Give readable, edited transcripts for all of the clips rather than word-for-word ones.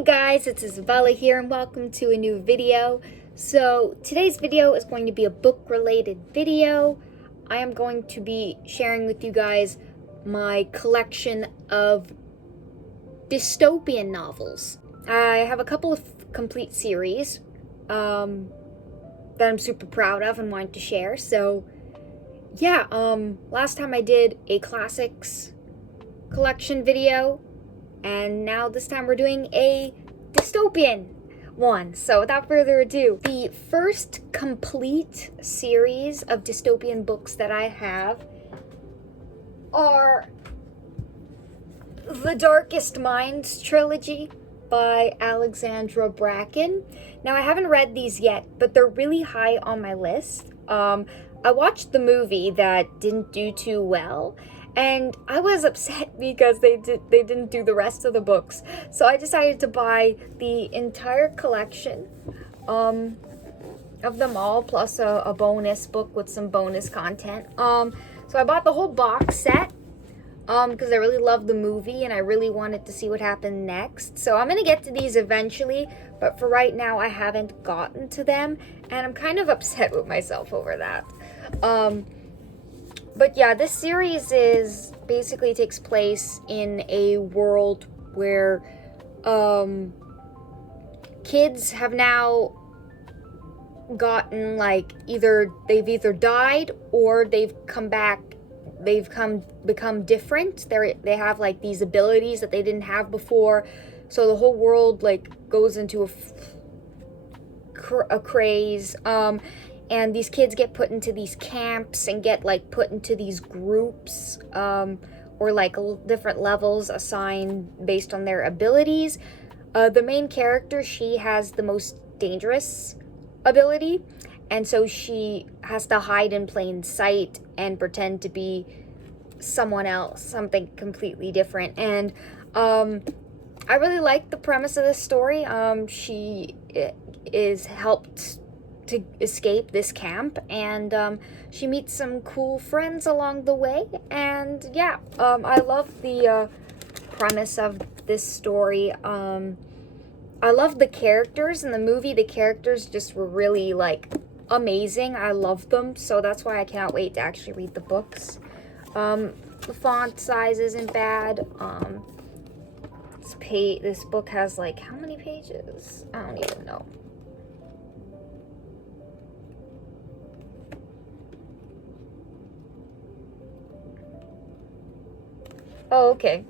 Hey guys, it's Isabella here and welcome to a new video. So today's video is going to be a book related video. I am going to be sharing with you guys my collection of dystopian novels. I have a couple of complete series that I'm super proud of and wanted to share. So yeah, last time I did a classics collection video, and now this time we're doing a dystopian one. So without further ado, the first complete series of dystopian books that I have are the Darkest Minds trilogy by Alexandra Bracken. Now I haven't read these yet, but they're really high on my list. I watched the movie that didn't do too well, and I was upset because they didn't do the rest of the books. So I decided to buy the entire collection of them all, plus a bonus book with some bonus content. So I bought the whole box set because I really loved the movie and I really wanted to see what happened next. So I'm going to get to these eventually, but for right now I haven't gotten to them, and I'm kind of upset with myself over that. But yeah, this series basically takes place in a world where kids have now gotten they've either died or they've come back. They've become different. They have these abilities that they didn't have before. So the whole world goes into a craze. And these kids get put into these camps and get put into these groups, or different levels assigned based on their abilities. The main character, she has the most dangerous ability, and so she has to hide in plain sight and pretend to be someone else, something completely different. And I really like the premise of this story. She is helped to escape this camp, and she meets some cool friends along the way. And yeah, I love the premise of this story. I love the characters in the movie. The characters just were really amazing. I love them, so that's why I cannot wait to actually read the books. The font size isn't bad. This book has how many pages? I don't even know. Oh, okay.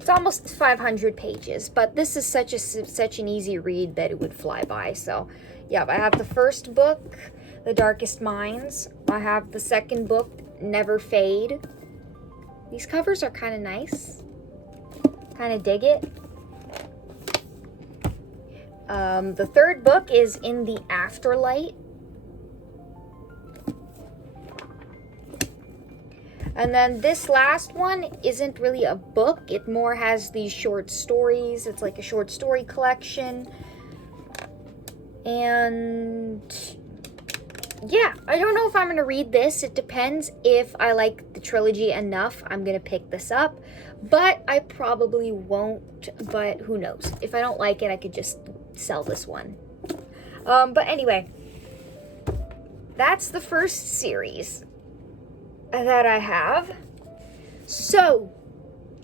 It's almost 500 pages, but this is such an easy read that it would fly by. So, yeah, I have the first book, The Darkest Minds. I have the second book, Never Fade. These covers are kind of nice. Kind of dig it. The third book is In the Afterlight. And then this last one isn't really a book. It more has these short stories. It's like a short story collection. And yeah, I don't know if I'm going to read this. It depends. If I like the trilogy enough, I'm going to pick this up. But I probably won't. But who knows? If I don't like it, I could just sell this one. But anyway, that's the first series that I have. So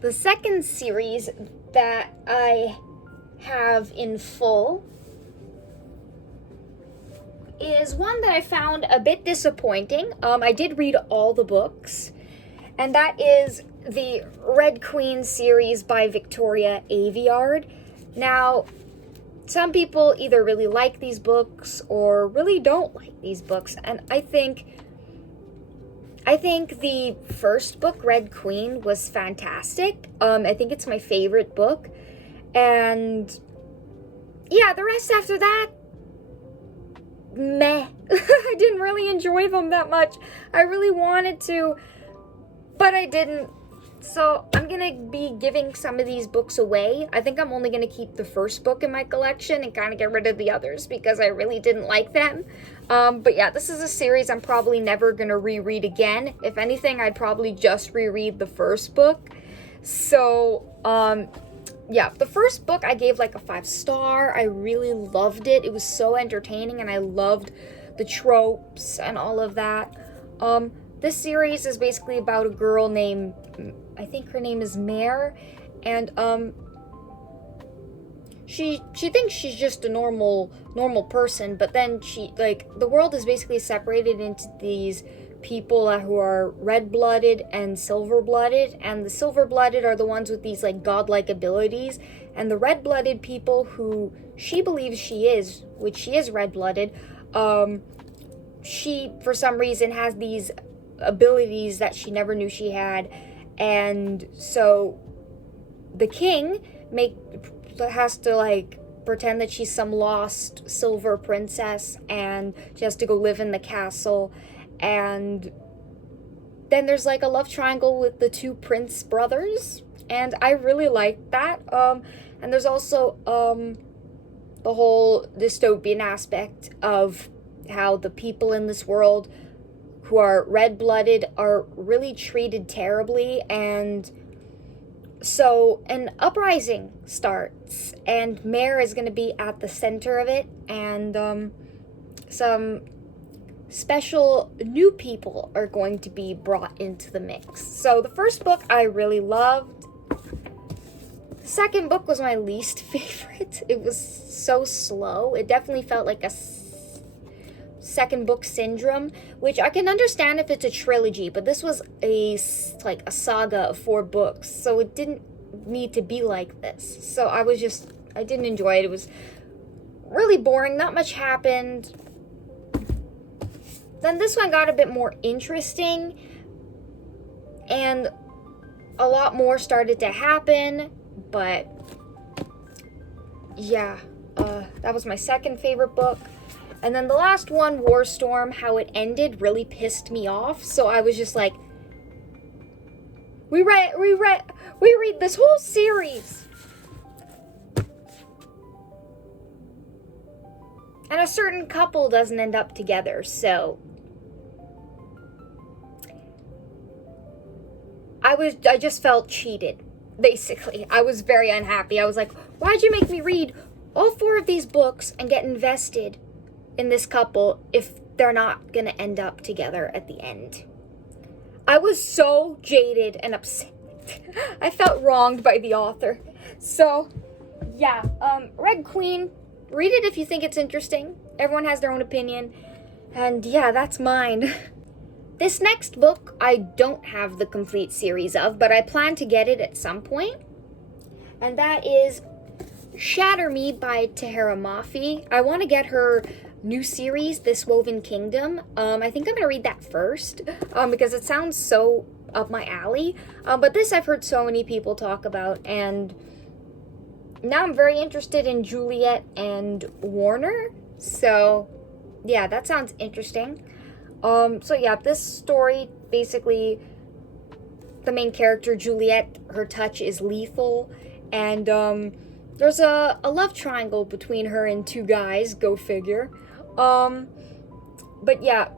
the second series that I have in full is one that I found a bit disappointing. I did read all the books, and that is the Red Queen series by Victoria Aveyard. Now, some people either really like these books or really don't like these books, and I think the first book, Red Queen, was fantastic. I think it's my favorite book. And yeah, the rest after that, meh. I didn't really enjoy them that much. I really wanted to, but I didn't. So I'm going to be giving some of these books away. I think I'm only going to keep the first book in my collection and kind of get rid of the others because I really didn't like them. But yeah, this is a series I'm probably never going to reread again. If anything, I'd probably just reread the first book. So yeah, the first book I gave like a 5-star. I really loved it. It was so entertaining, and I loved the tropes and all of that. This series is basically about a girl named, I think her name is Mare, and she thinks she's just a normal person, but then the world is basically separated into these people who are red-blooded and silver-blooded, and the silver-blooded are the ones with these like godlike abilities, and the red-blooded people, who she believes she is, which she is red-blooded, she for some reason has these abilities that she never knew she had, and so the king has to like pretend that she's some lost silver princess, and she has to go live in the castle. And then there's like a love triangle with the 2 prince brothers, and I really like that. And there's also the whole dystopian aspect of how the people in this world who are red-blooded are really treated terribly, and so an uprising starts, and Mare is going to be at the center of it, and some special new people are going to be brought into the mix. So the first book I really loved. The second book was my least favorite. It was so slow. It definitely felt like a second book syndrome, which I can understand if it's a trilogy, but this was a saga of 4 books, so it didn't need to be like this. So I didn't enjoy it. It was really boring. Not much happened. Then this one got a bit more interesting, and a lot more started to happen, but yeah, that was my second favorite book. And then the last one, War Storm, how it ended really pissed me off, so I was just like, we read this whole series, and a certain couple doesn't end up together, so I just felt cheated, basically. I was very unhappy. I was like, why'd you make me read all 4 of these books and get invested in this couple if they're not gonna end up together at the end? I was so jaded and upset. I felt wronged by the author. So, yeah, Red Queen, read it if you think it's interesting. Everyone has their own opinion. And yeah, that's mine. This next book I don't have the complete series of, but I plan to get it at some point. And that is Shatter Me by Tahara Mafi. I want to get her new series, This Woven Kingdom. I think I'm going to read that first, because it sounds so up my alley. But this I've heard so many people talk about, and now I'm very interested in Juliet and Warner. So yeah, that sounds interesting. So yeah, this story, basically, the main character, Juliet, her touch is lethal, and there's a love triangle between her and 2 guys, go figure. But yeah,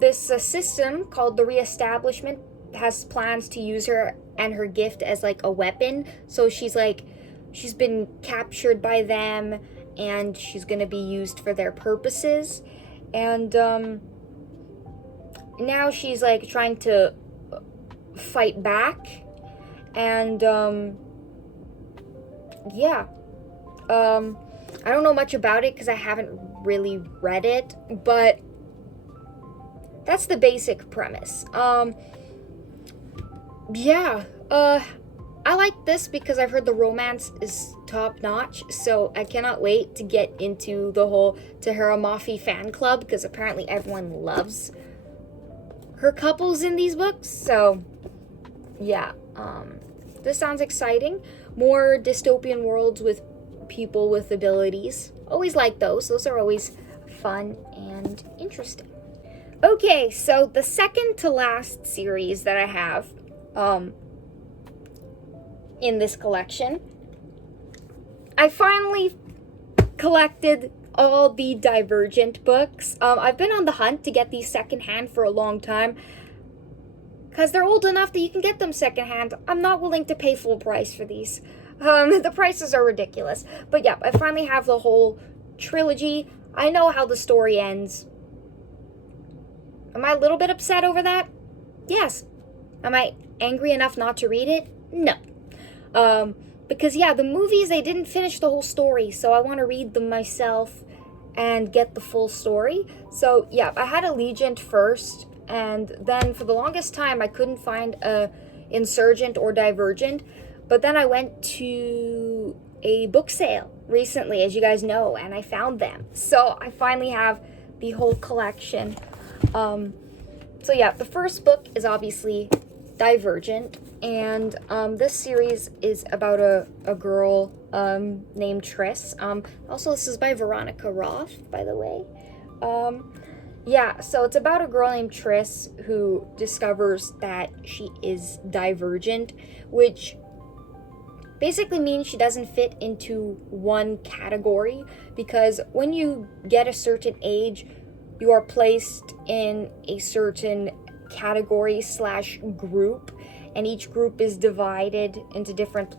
this system called the Reestablishment has plans to use her and her gift as like a weapon, so she's been captured by them, and she's gonna be used for their purposes. And now she's like trying to fight back, and yeah, I don't know much about it because I haven't really read it, but that's the basic premise. Yeah, I like this because I've heard the romance is top notch, so I cannot wait to get into the whole Tahara Mafi fan club, because apparently everyone loves her couples in these books. So yeah, this sounds exciting. More dystopian worlds with people with abilities. Always like those. Those are always fun and interesting. Okay, so the second to last series that I have in this collection, I finally collected all the Divergent books. I've been on the hunt to get these secondhand for a long time, because they're old enough that you can get them secondhand. I'm not willing to pay full price for these. The prices are ridiculous. But yeah, I finally have the whole trilogy. I know how the story ends. Am I a little bit upset over that? Yes. Am I angry enough not to read it? No. Because yeah, the movies, they didn't finish the whole story, so I want to read them myself and get the full story. So yeah, I had Allegiant first, and then for the longest time I couldn't find a Insurgent or Divergent, but then I went to a book sale recently, as you guys know, and I found them. So I finally have the whole collection. So yeah, the first book is obviously Divergent, and this series is about a girl named Triss. Also, this is by Veronica Roth, by the way. Yeah, so it's about a girl named Triss who discovers that she is divergent, which basically means she doesn't fit into one category, because when you get a certain age, you are placed in a certain category / group, and each group is divided into different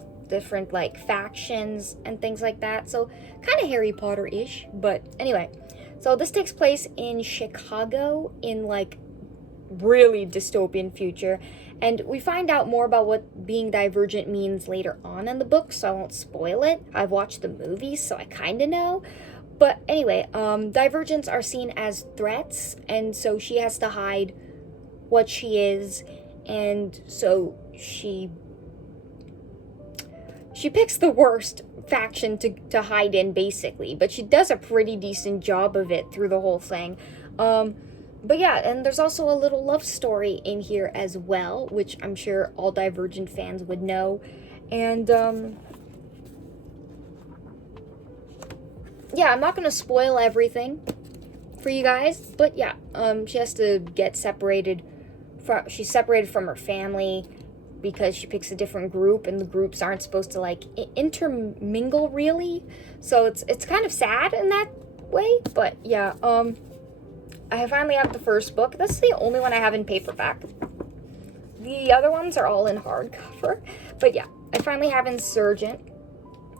like factions and things like that. So kind of Harry Potter-ish, but anyway. So this takes place in Chicago in like really dystopian future, and we find out more about what being divergent means later on in the book, so I won't spoil it. I've watched the movies, so I kind of know. But anyway, divergents are seen as threats, and so she has to hide what she is, and so she picks the worst faction to hide in, basically, but she does a pretty decent job of it through the whole thing. But yeah, and there's also a little love story in here as well, which I'm sure all Divergent fans would know. And yeah, I'm not gonna spoil everything for you guys, but yeah, she has to get separated she's separated from her family because she picks a different group, and the groups aren't supposed to like intermingle really. So it's kind of sad in that way. But yeah, I finally have the first book. That's the only one I have in paperback. The other ones are all in hardcover. But yeah, I finally have Insurgent,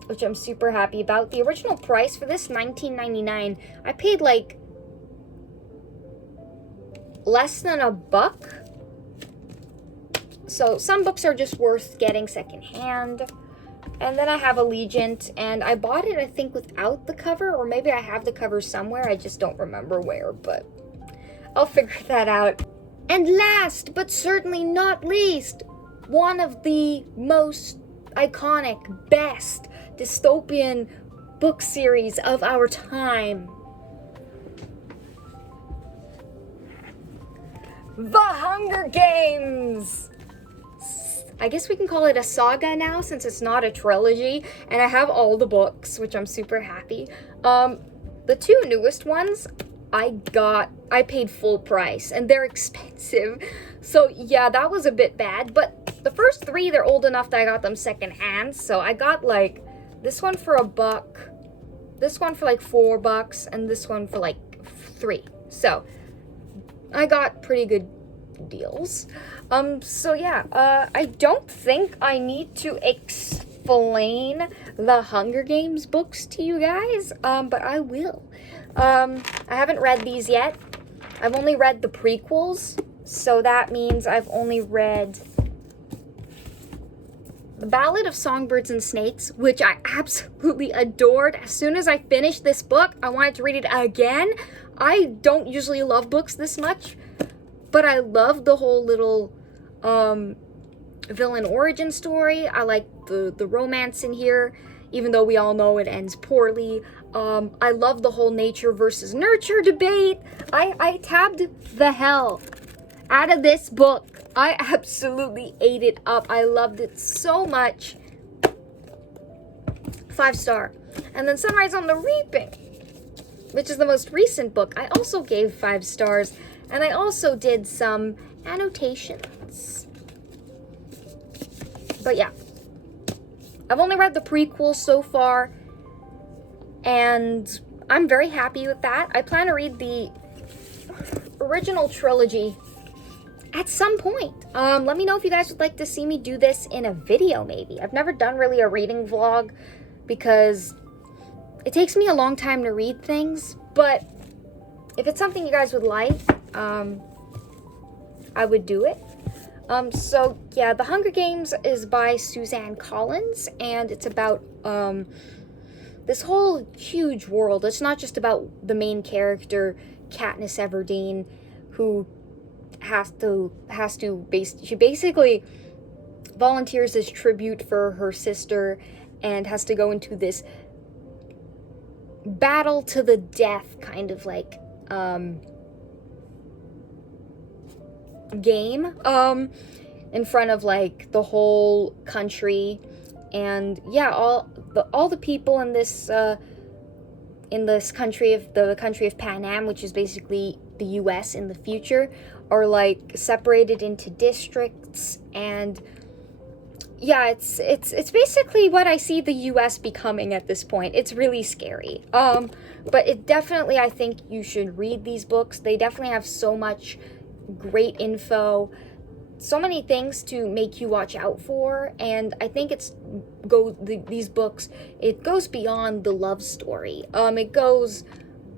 which I'm super happy about. The original price for this, $19.99. I paid like less than $1. So some books are just worth getting secondhand. And then I have Allegiant, and I bought it, I think, without the cover, or maybe I have the cover somewhere, I just don't remember where, but I'll figure that out. And last, but certainly not least, one of the most iconic, best dystopian book series of our time. The Hunger Games! I guess we can call it a saga now, since it's not a trilogy, and I have all the books, which I'm super happy. The two newest ones, I paid full price, and they're expensive, so yeah, that was a bit bad, but the first three, they're old enough that I got them secondhand, so I got like, this one for $1, this one for like $4, and this one for like $3, so I got pretty good deals. So yeah, I don't think I need to explain the Hunger Games books to you guys, but I will. I haven't read these yet. I've only read the prequels, so that means I've only read The Ballad of Songbirds and Snakes, which I absolutely adored. As soon as I finished this book, I wanted to read it again. I don't usually love books this much, but I love the whole little villain origin story. I like the romance in here, even though we all know it ends poorly. I love the whole nature versus nurture debate. I tabbed the hell out of this book. I absolutely ate it up. I loved it so much. 5-star. And then Sunrise on the Reaping, which is the most recent book, I also gave 5 stars. And I also did some annotations. But yeah, I've only read the prequel so far, and I'm very happy with that. I plan to read the original trilogy at some point. Let me know if you guys would like to see me do this in a video, maybe. I've never done really a reading vlog because it takes me a long time to read things, but if it's something you guys would like, I would do it. So yeah, The Hunger Games is by Suzanne Collins, and it's about this whole huge world. It's not just about the main character, Katniss Everdeen, who she basically volunteers as tribute for her sister and has to go into this battle to the death kind of like game in front of like the whole country. And yeah, all the people in this country of Pan Am, which is basically the US in the future, are like separated into districts. And yeah, it's basically what I see the US becoming at this point. It's really scary. But it definitely, I think you should read these books. They definitely have so much great info, so many things to make you watch out for, and I think these books, it goes beyond the love story. It goes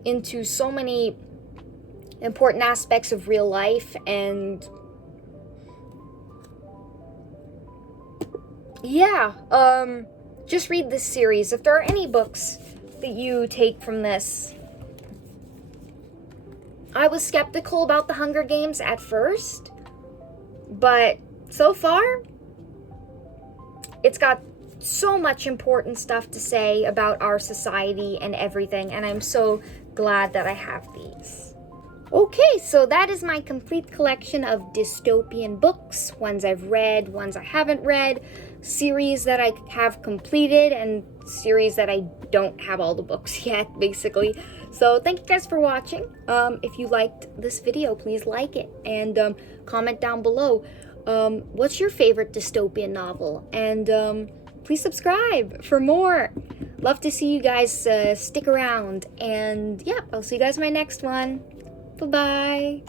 into so many important aspects of real life, and yeah, just read this series. If there are any books that you take from this, I was skeptical about The Hunger Games at first, but so far, it's got so much important stuff to say about our society and everything, and I'm so glad that I have these. Okay, so that is my complete collection of dystopian books, ones I've read, ones I haven't read, series that I have completed, and series that I don't have all the books yet, basically. So thank you guys for watching. If you liked this video, please like it, and comment down below what's your favorite dystopian novel, and please subscribe for more. Love to see you guys stick around, and yeah, I'll see you guys in my next one. Bye-bye.